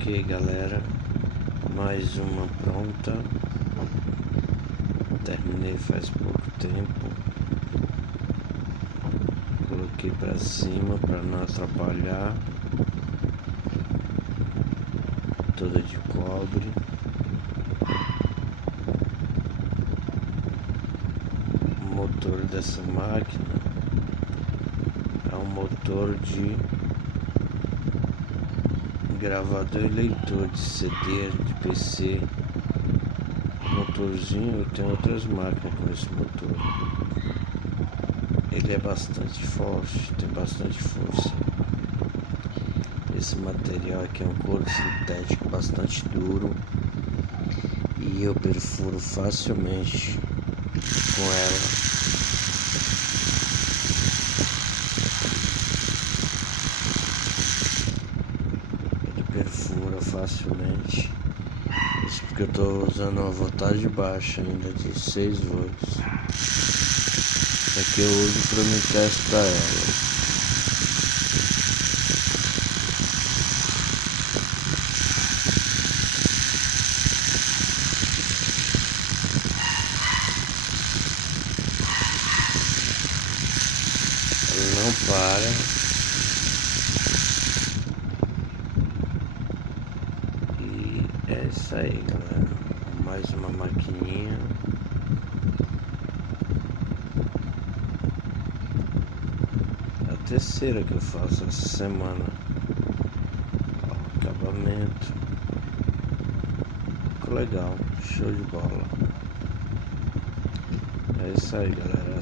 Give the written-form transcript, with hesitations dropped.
Ok, galera, mais uma pronta. Terminei faz pouco tempo. Coloquei pra cima para não atrapalhar. Toda de cobre. O motor dessa máquina é um motor de gravador e leitor de CD, de PC. Motorzinho, tem outras máquinas com esse motor. Ele é bastante forte, tem bastante força. Esse material aqui é um couro sintético bastante duro e eu perfuro facilmente com ela. Ele perfura facilmente. Isso porque eu estou usando uma voltagem baixa ainda de 6 volts. Aqui eu uso para me testar ela. Ela não para. E é isso aí, galera. Mais uma maquininha. É a terceira que eu faço essa semana. Ó, acabamento. Ficou legal. Show de bola. É isso aí, galera.